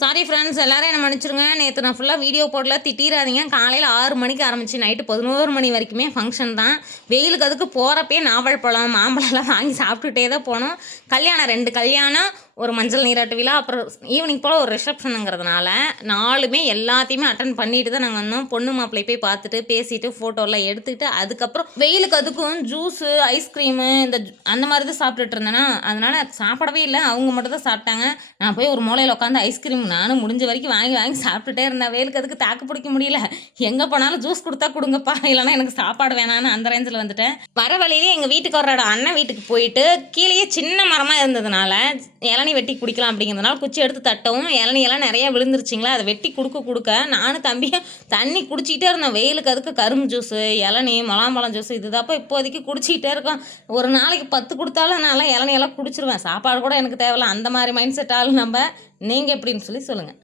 Sorry friends, எல்லாரும் என்ன மன்னிச்சிருங்க. நேத்து நான் ஃபுல்லா வீடியோ போடல, திட்டிறாதீங்க. காலையில 6 மணிக்கு ஆரம்பிச்சு நைட்டு 11 மணி வரைக்குமே ஃபங்ஷன் தான். வெயிலுக்கு அதுக்கு போறப்பயே நாவல்பழம், மாம்பழம்லாம் வாங்கி சாப்பிட்டுட்டே தான் போனோம். கல்யாணம் 2 கல்யாணம், ஒரு மஞ்சள் நீராட்டு விழா, அப்புறம் ஈவினிங் போல ஒரு ரிசப்ஷனுங்கிறதுனால, நாலுமே எல்லாத்தையுமே அட்டெண்ட் பண்ணிட்டு தான் நாங்க வந்தோம். பொண்ணு மாப்பிள்ளைய போய் பார்த்துட்டு, பேசிட்டு, ஃபோட்டோலாம் எடுத்துக்கிட்டு, அதுக்கப்புறம் வெயிலுக்கு அதுக்கும் ஜூஸு, ஐஸ்கிரீமு அந்த மாரி தான் சாப்பிட்டுட்டு இருந்தேனா, அதனால சாப்பிடவே இல்ல. அவங்க மட்டும் தான் சாப்பிட்டாங்க. நான் போய் ஒரு மூலையில உட்காந்து ஐஸ்கிரீம் நானும் முடிஞ்ச வரைக்கும் வாங்கி வாங்கி சாப்பிட்டுட்டே இருந்தேன். வெயிலுக்கு அதுக்கு தாக்கு பிடிக்க முடியல. எங்கே போனாலும் ஜூஸ் கொடுத்தா கொடுங்கப்பா, இல்லைன்னா எனக்கு சாப்பாடு வேணான்னு அந்த ரேஞ்சில் வந்துட்டேன். வர வழியிலே எங்கள் வீட்டுக்காரரோட அண்ணன் வீட்டுக்கு போயிட்டு, கீழேயே சின்ன மரமாக இருந்ததுனால இளநீ வெட்டி குடிக்கலாம் அப்படிங்கிறதுனால குச்சி எடுத்து தட்டவும் இளநியெல்லாம் நிறையா விழுந்துருச்சிங்களா, அதை வெட்டி கொடுக்க நானும் தம்பியும் தண்ணி குடிச்சிக்கிட்டே இருந்தோம். வெயிலுக்கு அதுக்கு கரும்பு ஜூஸு, இளநீ, முலாம்பழம் ஜூஸ் இதுதாப்போ இப்போதைக்கு குடிச்சிக்கிட்டே இருக்கோம். ஒரு நாளைக்கு 10 கொடுத்தாலும் நான்லாம் இளநியெல்லாம் குடிச்சிருவேன். சாப்பாடு கூட எனக்கு தேவையில்ல. அந்த மாதிரி மைண்ட் செட் ஆள் நம்ம. நீங்கள் எப்படின்னு சொல்லி சொல்லுங்கள்.